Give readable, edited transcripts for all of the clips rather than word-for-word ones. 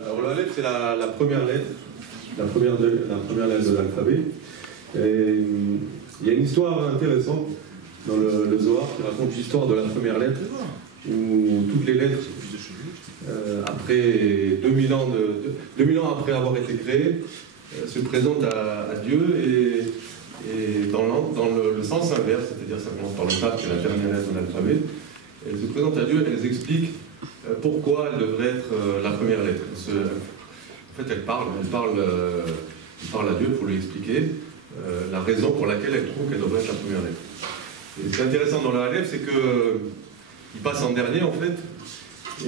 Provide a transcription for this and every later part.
Alors le Aleph, c'est la première lettre, la première lettre de l'alphabet. Il y a une histoire intéressante dans le Zohar qui raconte l'histoire de la première lettre, où toutes les lettres, après 2000 ans après avoir été créées, se présentent à Dieu et dans le sens inverse, c'est-à-dire ça commence par le Tav, qui est la dernière lettre de l'alphabet. Elles se présentent à Dieu, elles expliquent pourquoi elle devrait être la première lettre. En fait, elle parle à Dieu pour lui expliquer la raison pour laquelle elle trouve qu'elle devrait être la première lettre. Et ce qui est intéressant dans le Aleph, c'est qu'il passe en dernier, en fait,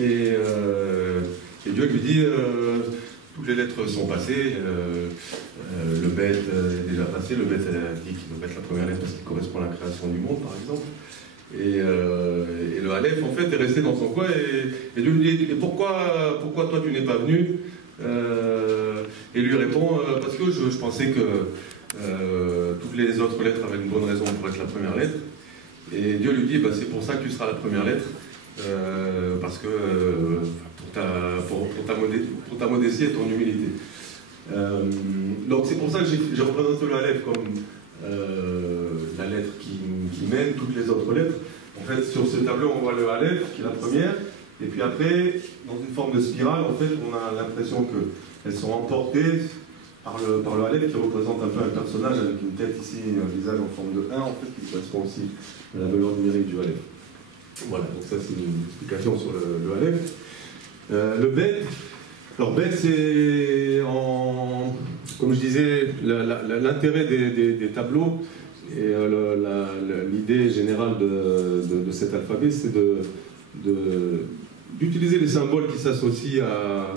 et Dieu lui dit toutes les lettres sont passées, le Bet est déjà passé, le Bet dit qu'il devrait être la première lettre parce qu'il correspond à la création du monde, par exemple. Et le Aleph, en fait, est resté dans son coin et Dieu lui dit pourquoi toi tu n'es pas venu, et lui répond parce que je pensais que toutes les autres lettres avaient une bonne raison pour être la première lettre. Et Dieu lui dit c'est pour ça que tu seras la première lettre, parce que pour ta modestie et ton humilité. Donc c'est pour ça que j'ai représenté le Aleph comme la lettre qui mène toutes les autres lettres. En fait, sur ce tableau, on voit le Aleph, qui est la première, et puis après, dans une forme de spirale, en fait, on a l'impression qu'elles sont emportées par le Aleph, qui représente un peu un personnage avec une tête ici, un visage en forme de 1, en fait, qui correspond aussi à la valeur numérique du Aleph. Voilà, donc ça c'est une explication sur le Aleph. Le Bet, alors Bet c'est, comme je disais, l'intérêt des tableaux et l'idée générale de cet alphabet, c'est d'utiliser les symboles qui s'associent à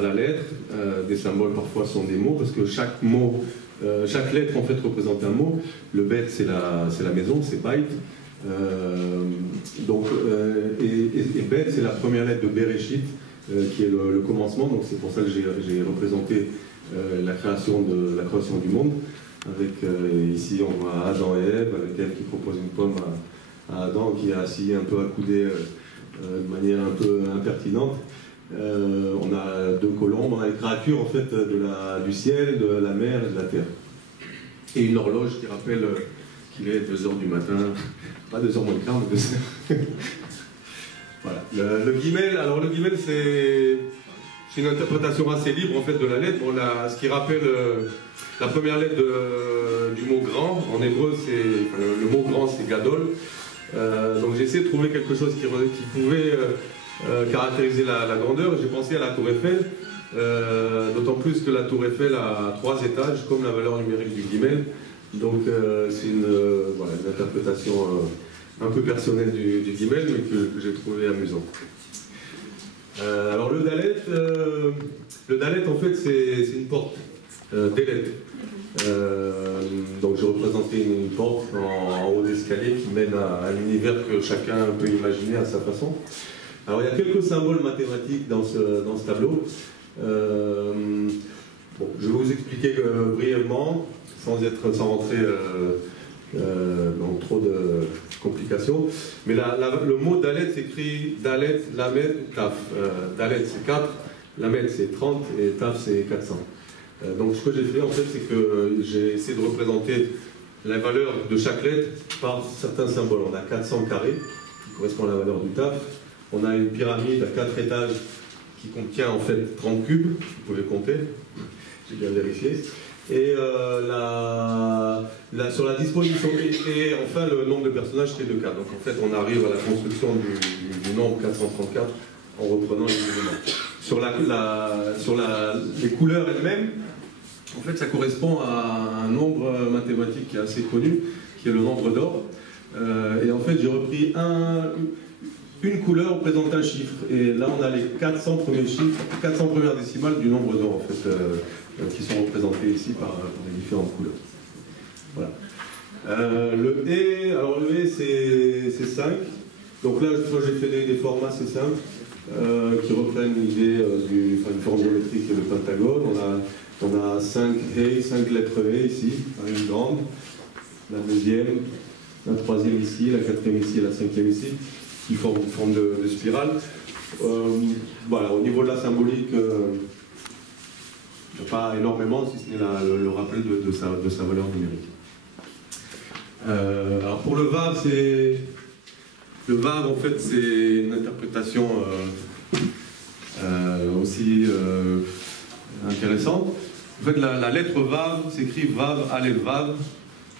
la lettre. Des symboles parfois sont des mots, parce que chaque lettre en fait représente un mot. Le Bet c'est la maison, c'est Bait. Et Bet c'est la première lettre de Bereshit, qui est le commencement, donc c'est pour ça que j'ai représenté la création du monde, avec ici on voit Adam et Ève, avec Ève qui propose une pomme à Adam, qui est assis un peu accoudé de manière un peu impertinente. On a deux colombes, on a les créatures en fait du ciel, de la mer et de la terre. Et une horloge qui rappelle qu'il est 2h du matin, pas 2h moins le quart, mais 2h. Voilà. Le guimel, alors le guimel c'est une interprétation assez libre en fait de la lettre. Bon, ce qui rappelle la première lettre du mot grand, en hébreu le mot grand c'est gadol. Donc j'ai essayé de trouver quelque chose qui pouvait caractériser la grandeur. J'ai pensé à la tour Eiffel, d'autant plus que la tour Eiffel a 3 étages, comme la valeur numérique du guimel. Donc c'est une interprétation un peu personnelle du guimel, mais que j'ai trouvé amusant. Alors le Dalet en fait c'est une porte, Delet. Donc j'ai représenté une porte en haut d'escalier qui mène à un univers que chacun peut imaginer à sa façon. Alors il y a quelques symboles mathématiques dans ce tableau. Je vais vous expliquer brièvement, sans rentrer dans trop de complications. Mais le mot Dalet s'écrit Dalet, Lamed, Taf. Dalet c'est 4, Lamed c'est 30 et Taf c'est 400. Donc ce que j'ai fait en fait, c'est que j'ai essayé de représenter la valeur de chaque lettre par certains symboles. On a 400 carrés qui correspond à la valeur du Taf. On a une pyramide à 4 étages qui contient en fait 30 cubes, vous pouvez compter, j'ai bien vérifié. Et sur la disposition, et enfin le nombre de personnages c'est 2 4. Donc en fait on arrive à la construction du nombre 434 en reprenant les éléments. Sur les couleurs elles-mêmes, en fait ça correspond à un nombre mathématique qui est assez connu, qui est le nombre d'or. Et en fait j'ai repris une couleur représente un chiffre, et là on a les 400 premiers chiffres, 400 premières décimales du nombre d'or en fait, qui sont représentés ici par les différentes couleurs. Voilà. Le E c'est 5. Donc là j'ai fait des formats assez simples qui reprennent l'idée d'une forme géométrique qui est le pentagone. On a 5 lettres E ici, une grande, la deuxième, la troisième ici, la quatrième ici et la cinquième ici. qui forment une forme de spirale. Voilà, au niveau de la symbolique, pas énormément, si ce n'est le rappel de sa valeur numérique. Alors pour le VAV, en fait, c'est une interprétation aussi intéressante. En fait, la lettre VAV s'écrit VAV, Aleph, VAV,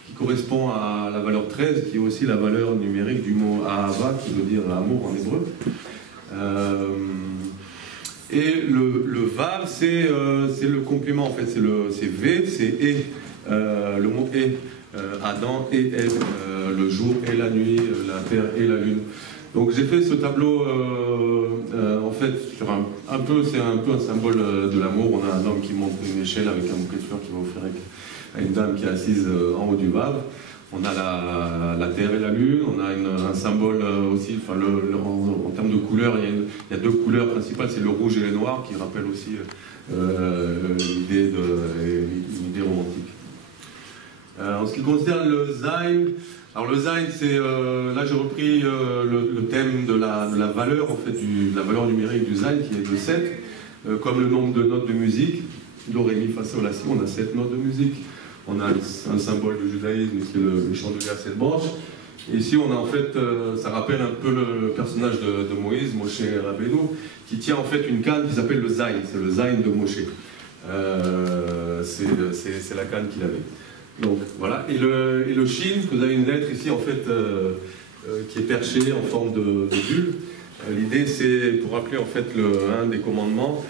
qui correspond à la valeur 13, qui est aussi la valeur numérique du mot Ahava, qui veut dire amour en hébreu. Et le VAV, c'est le complément, en fait, c'est V, c'est E, le mot E, Adam et Ève, le jour et la nuit, la terre et la lune. Donc j'ai fait ce tableau, en fait, sur c'est un peu un symbole de l'amour. On a un homme qui monte une échelle avec un bouquet de fleurs qui va offrir à une dame qui est assise en haut du VAV. On a la terre et la lune, on a un symbole aussi, enfin, en termes de couleurs, il y a deux couleurs principales, c'est le rouge et le noir, qui rappellent aussi une idée romantique. En ce qui concerne le Zayn, alors le Zayn, c'est là j'ai repris le thème de la valeur, en fait, de la valeur numérique du Zayn, qui est de 7, comme le nombre de notes de musique, do, ré, mi, fa, sol, la, si, on a 7 notes de musique. On a un symbole du judaïsme, c'est le chandelier à 7 branches. Et ici, on a en fait, ça rappelle un peu le personnage de Moïse, Moshe Rabbeinu, qui tient en fait une canne qui s'appelle le Zayn. C'est le Zayn de Moshe. C'est la canne qu'il avait. Donc voilà. Et le Shin, vous avez une lettre ici en fait qui est perchée en forme de bulle. L'idée, c'est pour rappeler en fait un des commandements.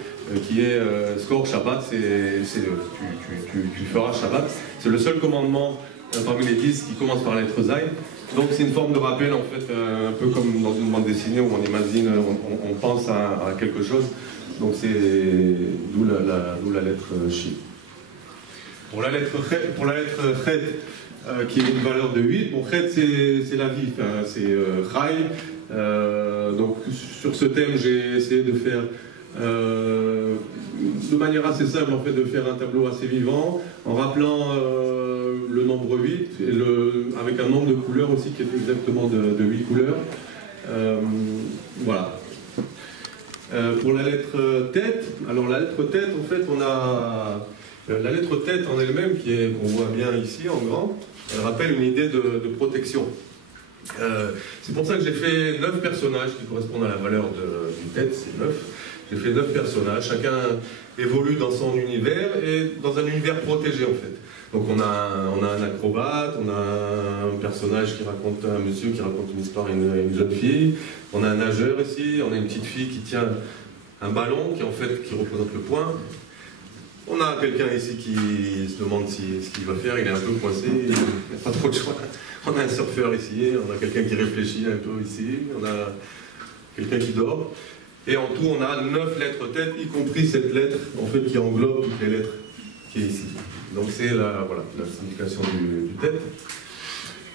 Qui est Skor Shabbat, tu feras Shabbat. C'est le seul commandement parmi les 10 qui commence par la lettre Zayn. Donc c'est une forme de rappel, en fait, un peu comme dans une bande dessinée où on imagine, on pense à quelque chose. Donc c'est d'où la lettre Shin. Pour la lettre Chet, qui est une valeur de 8, bon, Chet c'est la vie, c'est Chai. Donc sur ce thème, j'ai essayé de faire de manière assez simple, en fait, de faire un tableau assez vivant, en rappelant le nombre 8, et avec un nombre de couleurs aussi qui est exactement de 8 couleurs. Voilà. Pour la lettre tête, alors la lettre tête, en fait, on a la lettre tête en elle-même, qu'on voit bien ici en grand, elle rappelle une idée de protection. C'est pour ça que j'ai fait 9 personnages qui correspondent à la valeur du tête, c'est 9. J'ai fait 9 personnages, chacun évolue dans son univers et dans un univers protégé en fait. Donc on a un acrobate, on a un personnage un monsieur qui raconte une histoire à une jeune fille, on a un nageur ici, on a une petite fille qui tient un ballon qui représente le poing. On a quelqu'un ici qui se demande ce qu'il va faire, il est un peu coincé, il n'a pas trop de choix. On a un surfeur ici, on a quelqu'un qui réfléchit un peu ici, on a quelqu'un qui dort. Et en tout, on a 9 lettres tête, y compris cette lettre en fait, qui englobe toutes les lettres qui est ici. Donc c'est la signification du tête.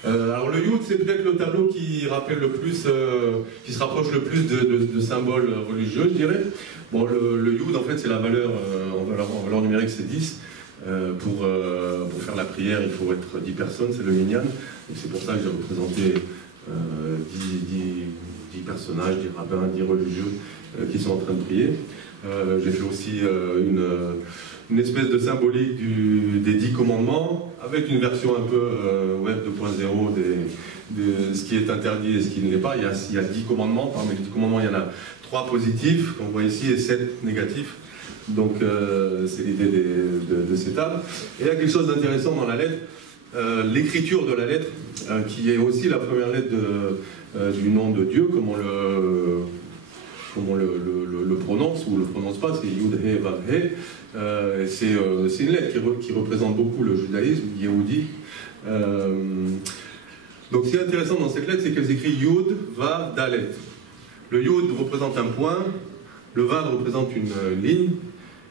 Alors le Yud, c'est peut-être le tableau qui rappelle le plus, qui se rapproche le plus de symboles religieux, je dirais. Bon, le Yud, en fait, c'est la valeur, en valeur numérique, c'est 10. Pour faire la prière, il faut être 10 personnes, c'est le minyan. C'est pour ça que j'ai représenté 10 personnages, 10 rabbins, 10 religieux qui sont en train de prier. J'ai fait aussi une espèce de symbolique des 10 commandements, avec une version un peu web 2.0 de ce qui est interdit et ce qui ne l'est pas. Il y a 10 commandements, parmi les 10 commandements, il y en a 3 positifs, qu'on voit ici, et 7 négatifs. Donc c'est l'idée de ces tables. Et il y a quelque chose d'intéressant dans la lettre, l'écriture de la lettre, qui est aussi la première lettre du nom de Dieu, comme on le prononce, ou le prononce pas, c'est Yud He Vav He. C'est une lettre qui représente beaucoup le judaïsme, Yehudi. Donc ce qui est intéressant dans cette lettre, c'est qu'elle s'écrit Yud Vav Dalet. Le Yud représente un point, le Vav représente une ligne,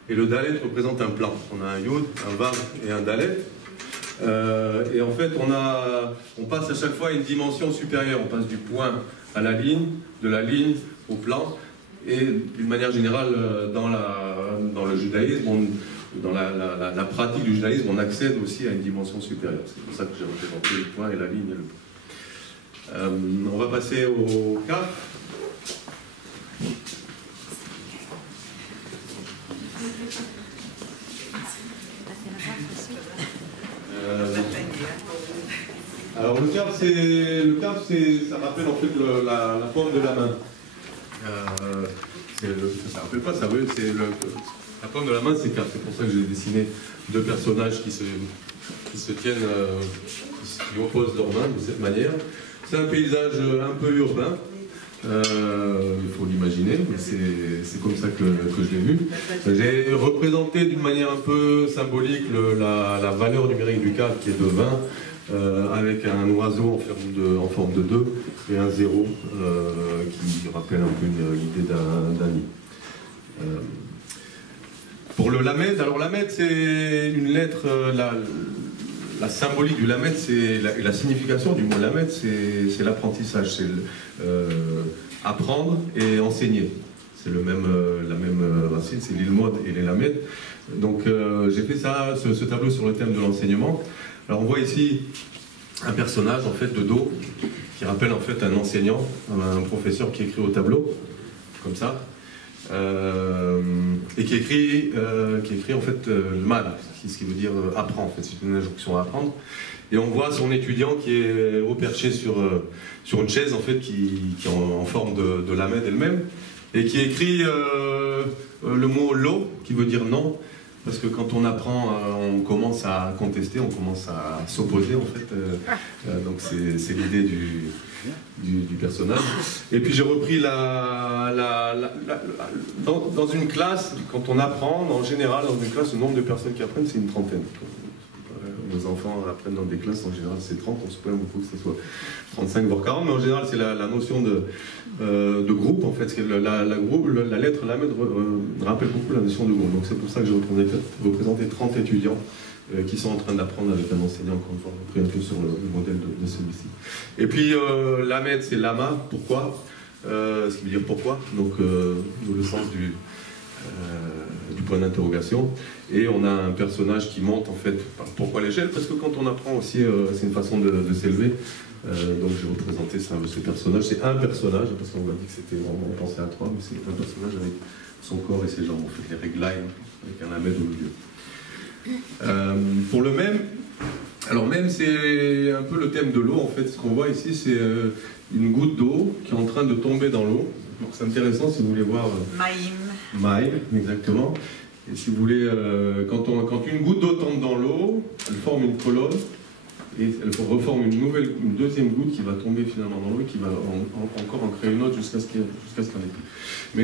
et le Dalet représente un plan. On a un Yud, un Vav et un Dalet. Et en fait, on passe à chaque fois à une dimension supérieure. On passe du point à la ligne, de la ligne au plan. Et d'une manière générale, dans le judaïsme, dans la pratique du judaïsme, on accède aussi à une dimension supérieure. C'est pour ça que j'ai représenté le point et la ligne et le plan. On va passer au CAF. Alors le CAF, ça rappelle en fait la forme de la main. Ça rappelle pas, ça veut, la forme de la main, c'est CAF. C'est pour ça que j'ai dessiné deux personnages qui se tiennent, qui opposent leurs mains de cette manière. C'est un paysage un peu urbain. Il faut l'imaginer, mais c'est comme ça que je l'ai vu. J'ai représenté d'une manière un peu symbolique la valeur numérique du CAF qui est de 20, avec un oiseau en forme de 2 et un 0 qui rappelle un peu l'idée d'un nid. Pour le Lamed, alors Lamed c'est une lettre, la symbolique du Lamed, la signification du mot Lamed, c'est l'apprentissage, c'est apprendre et enseigner. C'est la même racine, c'est l'ilmod et les Lamed. Donc j'ai fait ce tableau sur le thème de l'enseignement. Alors on voit ici un personnage en fait de dos qui rappelle en fait un enseignant, un professeur qui écrit au tableau, comme ça. Et qui écrit en fait le mal, ce qui veut dire apprend en fait, c'est une injonction à apprendre. Et on voit son étudiant qui est haut perché sur une chaise en fait qui est en forme de Lamed elle-même et qui écrit le mot lo qui veut dire non, parce que quand on apprend on commence à contester, on commence à s'opposer en fait, donc c'est l'idée du personnage. Et puis j'ai repris dans une classe, quand on apprend, en général dans une classe, le nombre de personnes qui apprennent, c'est une trentaine. Nos enfants apprennent dans des classes, en général c'est 30, on se plaint beaucoup que ce soit 35 voire 40, mais en général c'est la notion de groupe en fait, parce que la lettre Lamed rappelle beaucoup la notion de groupe, donc c'est pour ça que j'ai représenté 30 étudiants qui sont en train d'apprendre avec un enseignant, encore une fois, repris un peu sur le modèle de celui-ci. Et puis Lamed c'est Lama, pourquoi, ce qui veut dire pourquoi, donc le sens du point d'interrogation, et on a un personnage qui monte en fait. Pourquoi l'échelle? Parce que quand on apprend aussi, c'est une façon de s'élever. Donc j'ai représenté ce personnage. C'est un personnage, parce qu'on m'a dit que c'était vraiment pensé à 3, mais c'est un personnage avec son corps et ses jambes, en fait, les réglailles, avec un Lamed au milieu. Pour le même, alors même c'est un peu le thème de l'eau, en fait. Ce qu'on voit ici, c'est une goutte d'eau qui est en train de tomber dans l'eau. Donc c'est intéressant si vous voulez voir. Maïm, exactement. Et si vous voulez, quand une goutte d'eau tombe dans l'eau, elle forme une colonne et elle reforme une deuxième goutte qui va tomber finalement dans l'eau et qui va encore en créer une autre jusqu'à ce qu'il n'y en ait plus. Mais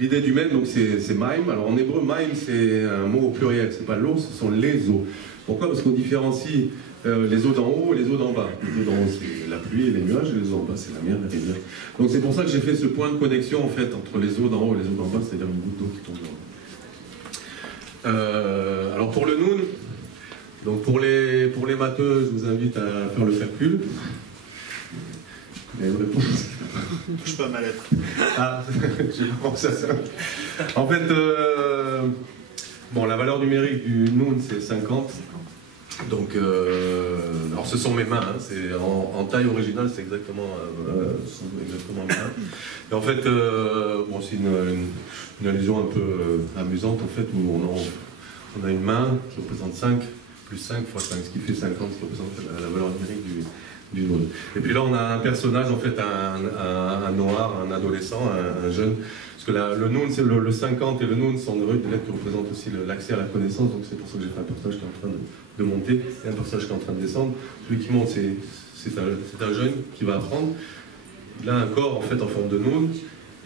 l'idée du même, donc c'est maïm. Alors en hébreu, maïm c'est un mot au pluriel, c'est pas l'eau, ce sont les eaux. Pourquoi? Parce qu'on différencie les eaux d'en haut et les eaux d'en bas. Les eaux d'en haut c'est la pluie et les nuages, et les eaux en bas c'est la mer, la rivière. Donc c'est pour ça que j'ai fait ce point de connexion en fait entre les eaux d'en haut et les eaux d'en bas, c'est-à-dire une goutte d'eau qui tombe dans l'eau. Alors pour le noun, donc pour les matheux, je vous invite à faire le calcul. Il y a une réponse. Touche pas à ma lettre. Ah, j'ai pas pensé à ça. En fait, bon, la valeur numérique du noun c'est 50. Donc, alors ce sont mes mains, hein, en taille originale c'est exactement mes mains. Et en fait, bon, c'est une allusion un peu amusante en fait, où on a une main qui représente 5, plus 5 fois 5, ce qui fait 50, ce qui représente la valeur numérique du noun. Et puis là on a un personnage, en fait un noir, un adolescent, un jeune. Parce que le noun, c'est le 50 et le noun sont des lettres qui représentent aussi l'accès à la connaissance, donc c'est pour ça que j'ai fait un personnage qui est en train de monter et un personnage qui est en train de descendre. Celui qui monte, c'est un jeune qui va apprendre. Il a un corps en fait en forme de noun,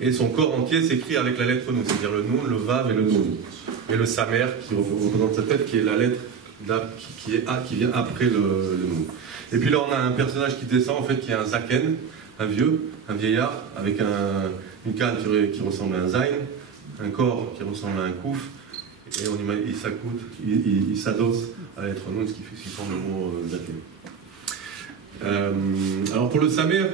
et son corps entier s'écrit avec la lettre noun, c'est-à-dire le noun, le vav et le noun. Et le samer qui représente sa tête, qui est la lettre qui vient après le noun. Et puis là on a un personnage qui descend en fait, qui est un zaken, un vieillard, avec une canne qui ressemble à un zayn, un corps qui ressemble à un kouf, et il s'adosse à la lettre noun, ce qui forme le mot zaken. Alors pour le samer,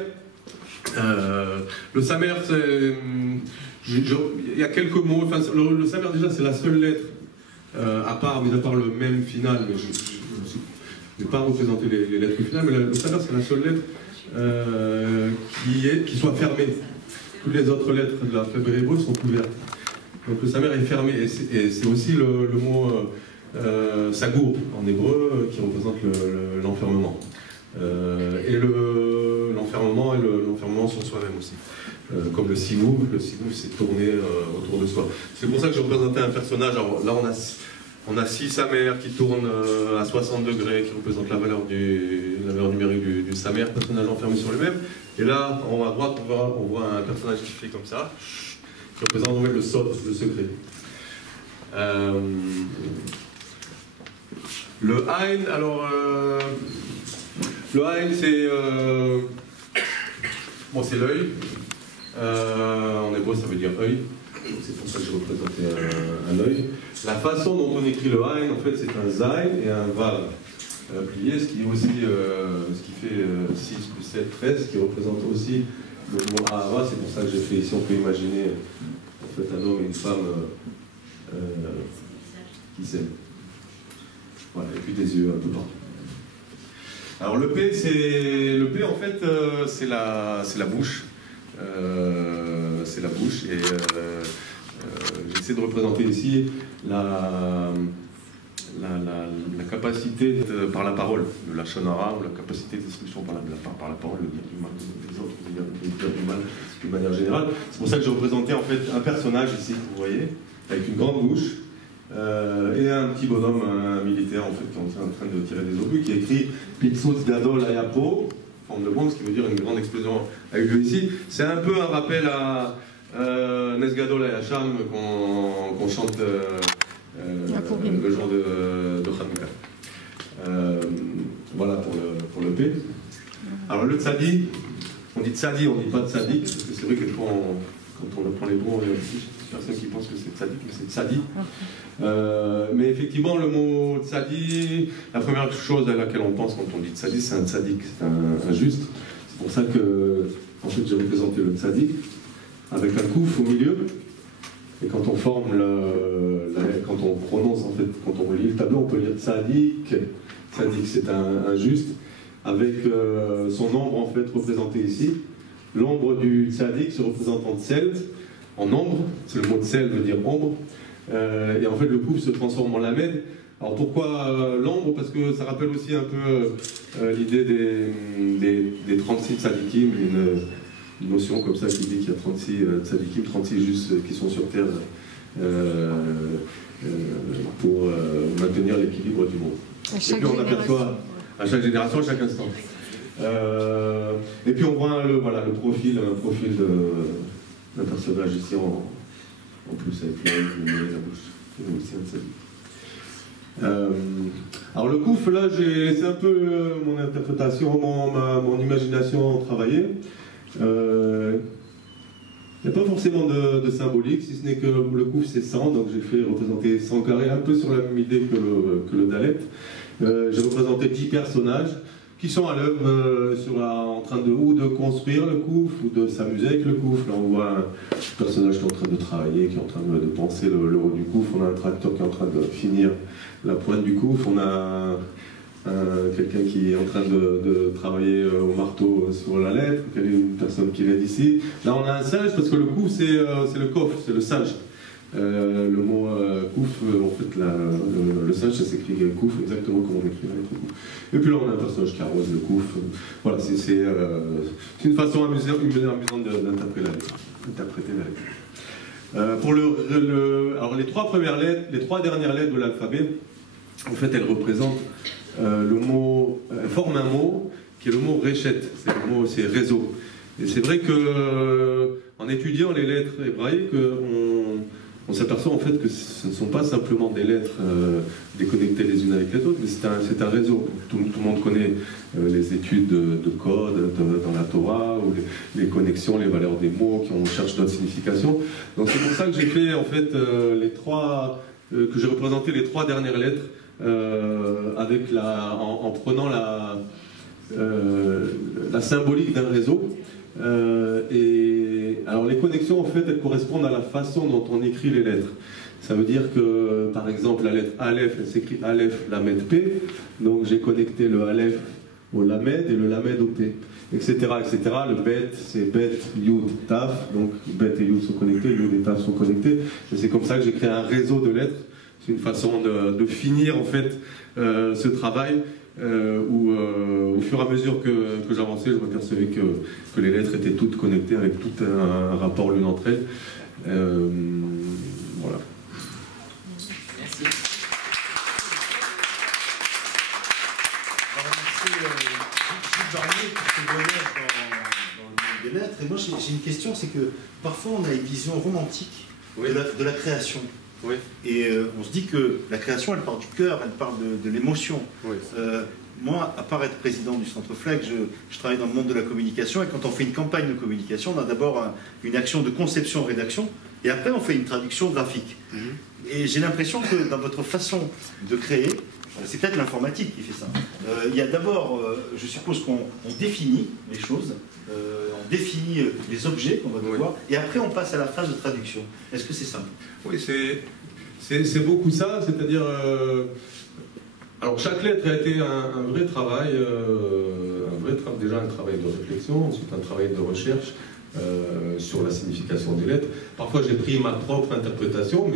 il y a quelques mots. Enfin, le samer déjà c'est la seule lettre, mis à part le même final, mais Je n'ai pas représenté les lettres finales, mais le samer, c'est la seule lettre qui soit fermée. Toutes les autres lettres de l'alphabet hébreu sont ouvertes. Donc le samer est fermé, et c'est aussi le mot sagour en hébreu qui représente l'enfermement. Et l'enfermement sur soi-même aussi. Comme le sigouv c'est tourner autour de soi. C'est pour ça que je représentais un personnage. Alors là on a 6 samers qui tournent à 60 degrés, qui représentent la valeur numérique du samer, personnage enfermé sur lui-même. Et là, en haut à droite, on voit un personnage qui fait comme ça, qui représente en fait le sod, le secret. Le Ein, alors le Ein c'est l'œil. En hébreu ça veut dire œil. C'est pour ça que j'ai représenté un œil. La façon dont on écrit le Ein, en fait, c'est un Zain et un Vav plié, ce qui est aussi ce qui fait 6 plus 7, 13, qui représente aussi le mot Ahava. C'est pour ça que j'ai fait ici, on peut imaginer en fait, un homme et une femme qui s'aiment. Voilà, et puis des yeux un peu partout. Alors le P en fait, c'est la bouche. C'est la bouche et j'essaie de représenter ici la capacité par la parole, le lachon hara, ou la capacité d'expression par la parole, de dire du mal des autres, de dire du mal d'une manière générale. C'est pour ça que j'ai représenté en fait un personnage ici, vous voyez, avec une grande bouche et un petit bonhomme, un militaire en fait, qui est en train de tirer des obus, qui écrit Pitzutz Gadol Ayapo, forme de bombe, ce qui veut dire une grande explosion a eu lieu ici. C'est un peu un rappel à Nes Gadol Hayasham qu'on chante le jour de Hanouka. Voilà pour le P. Alors le tzadi, on dit tzadi, on ne dit pas tzadik, parce que c'est vrai que quand on prend les mots, il y a personne qui pense que c'est tzadik, mais c'est tzadi. Mais effectivement, le mot tzadi, la première chose à laquelle on pense quand on dit tzadi, c'est un tzadik, c'est un juste. C'est pour ça que, en fait, j'ai représenté le tzadik avec un kouf au milieu. Et quand on forme quand on prononce, en fait, quand on lit le tableau, on peut lire tzadik. Tzadik, c'est un juste, avec son ombre, en fait, représenté ici. L'ombre du tzadik se représente en tsel, en ombre. C'est le mot tsel veut dire ombre. Et en fait, le kouf se transforme en lamed. Alors pourquoi l'ombre? Parce que ça rappelle aussi un peu l'idée des 36 tzadikim, une notion comme ça qui dit qu'il y a 36 tzadikim, 36 justes qui sont sur terre pour maintenir l'équilibre du monde. Et puis on aperçoit à chaque génération, à chaque instant. Et puis on voit un profil d'un personnage ici en plus avec la bouche. Alors le kouf, là, j'ai laissé un peu mon interprétation, mon imagination travailler. Il n'y a pas forcément de symbolique, si ce n'est que le kouf c'est 100, donc j'ai fait représenter 100 carrés, un peu sur la même idée que le dalet. J'ai représenté 10 personnages qui sont à l'œuvre en train de construire le kouf ou de s'amuser avec le kouf. Là on voit un personnage qui est en train de travailler, qui est en train de penser le haut du kouf. On a un tracteur qui est en train de finir la pointe du kouf. On a quelqu'un qui est en train de travailler au marteau sur la lettre, une personne qui l'aide ici. Là on a un singe parce que le kouf c'est le coffre, c'est le singe. Le mot kouf, en fait, le singe, ça s'écrit kouf exactement comme on écrit la lettre kouf. Et puis là, on a un personnage qui arrose le kouf. Voilà, c'est une façon amusante d'interpréter la lettre. Alors, les trois dernières lettres de l'alphabet, en fait, elles représentent le mot, elles forment un mot qui est le mot réchet. C'est réseau. Et c'est vrai que en étudiant les lettres hébraïques, on s'aperçoit en fait que ce ne sont pas simplement des lettres déconnectées les unes avec les autres, mais c'est un réseau. Tout le monde connaît les études de code dans la Torah, ou les connexions, les valeurs des mots, on cherche d'autres significations. Donc c'est pour ça que j'ai fait en fait que j'ai représenté les 3 dernières lettres en prenant la symbolique d'un réseau. Et alors les connexions, en fait, elles correspondent à la façon dont on écrit les lettres. Ça veut dire que, par exemple, la lettre Aleph, elle s'écrit Aleph, Lamed, P. Donc j'ai connecté le Aleph au Lamed et le Lamed au P, etc. etc. Le Bet, c'est Bet, Yud, Taf. Donc Bet et Yud sont connectés, Yud et Taf sont connectés. Et c'est comme ça que j'ai créé un réseau de lettres. C'est une façon de finir, en fait, ce travail. Où au fur et à mesure que j'avançais, je m'apercevais que les lettres étaient toutes connectées avec tout un rapport l'une entre elles. Voilà. Merci. Gilles Barnier pour ce voyage dans le monde des lettres. Et moi j'ai une question, c'est que parfois on a une vision romantique de la création. Oui. Et on se dit que la création, elle part du cœur, elle part de l'émotion. Oui. Moi, à part être président du Centre Fleck, je travaille dans le monde de la communication, et quand on fait une campagne de communication, on a d'abord une action de conception-rédaction, et après on fait une traduction graphique. Et j'ai l'impression que dans votre façon de créer, c'est peut-être l'informatique qui fait ça. Il y a d'abord, je suppose qu'on définit les choses, on définit les objets qu'on va devoir, et après on passe à la phase de traduction. Est-ce que c'est ça? Oui, c'est beaucoup ça, c'est-à-dire... alors chaque lettre a été un vrai travail, déjà un travail de réflexion, ensuite un travail de recherche sur la signification des lettres. Parfois j'ai pris ma propre interprétation,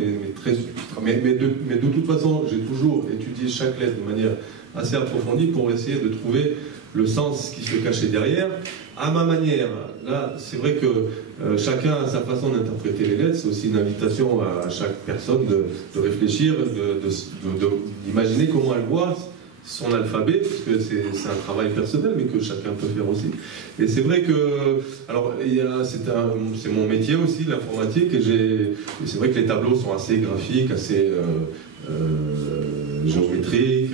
mais de toute façon j'ai toujours étudié chaque lettre de manière assez approfondie pour essayer de trouver le sens qui se cachait derrière, à ma manière. Là, c'est vrai que chacun a sa façon d'interpréter les lettres, c'est aussi une invitation à chaque personne de réfléchir, d'imaginer comment elle voit son alphabet, parce que c'est un travail personnel, mais que chacun peut faire aussi. Et c'est vrai que, alors, c'est mon métier aussi, l'informatique, et c'est vrai que les tableaux sont assez graphiques, assez géométriques,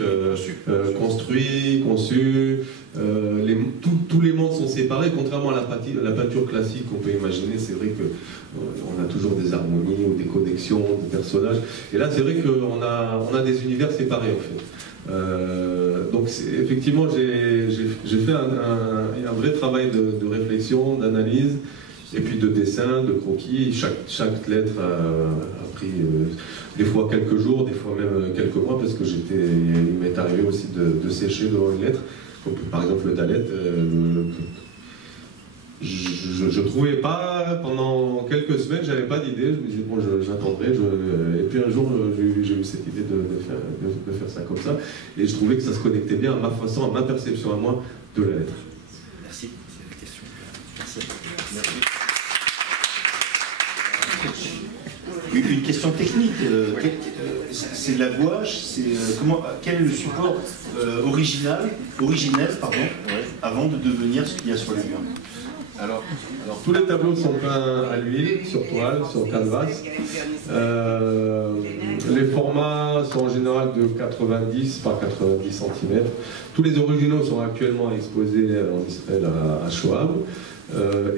construits, conçus. Tous les mondes sont séparés, contrairement à la peinture classique qu'on peut imaginer. C'est vrai qu'on a toujours des harmonies ou des connexions, des personnages. Et là, c'est vrai qu'on a des univers séparés, en fait. Donc effectivement j'ai fait un vrai travail de réflexion, d'analyse et puis de dessin, de croquis. Chaque lettre a pris des fois quelques jours, des fois même quelques mois, parce que il m'est arrivé aussi de sécher devant une lettre, comme par exemple le Dalet. Je ne trouvais pas, pendant quelques semaines, j'avais pas d'idée, je me disais bon, j'attendrai, et puis un jour j'ai eu cette idée de faire ça comme ça, et je trouvais que ça se connectait bien à ma façon, à ma perception à moi de la lettre. Merci, c'est la question. Merci. Une question technique, c'est la gouache, quel est le support originel, avant de devenir ce qu'il y a sur les murs? Alors, tous les tableaux sont peints à l'huile, sur toile, sur canvas. Les formats sont en général de 90 par 90 cm. Tous les originaux sont actuellement exposés en Israël à Shoham.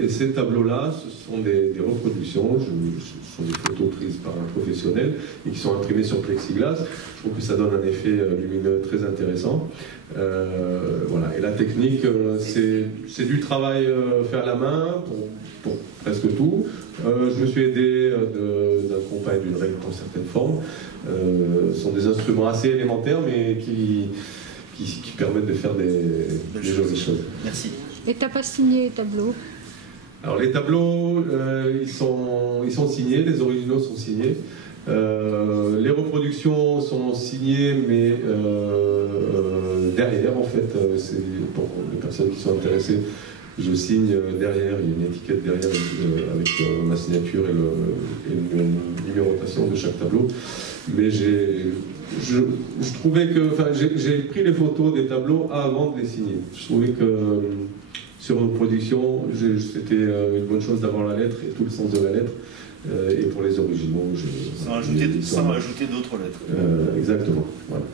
Et ces tableaux-là, ce sont des reproductions, ce sont des photos prises par un professionnel et qui sont imprimées sur plexiglas. Je trouve que ça donne un effet lumineux très intéressant. Voilà. Et la technique, c'est du travail fait à la main pour presque tout. Je me suis aidé d'un compas et d'une règle pour certaines formes. Ce sont des instruments assez élémentaires, mais qui permettent de faire des jolies choses. Merci. Et tu n'as pas signé les tableaux? Alors les tableaux, ils sont signés, les originaux sont signés. Les reproductions sont signées, mais derrière, en fait, c'est pour les personnes qui sont intéressées, je signe derrière, il y a une étiquette derrière avec ma signature et une numérotation de chaque tableau. Mais je trouvais que, enfin, j'ai pris les photos des tableaux avant de les signer. Je trouvais que sur reproduction, c'était une bonne chose d'avoir la lettre et tout le sens de la lettre. Et pour les originaux, sans ajouter d'autres lettres. Exactement. Voilà.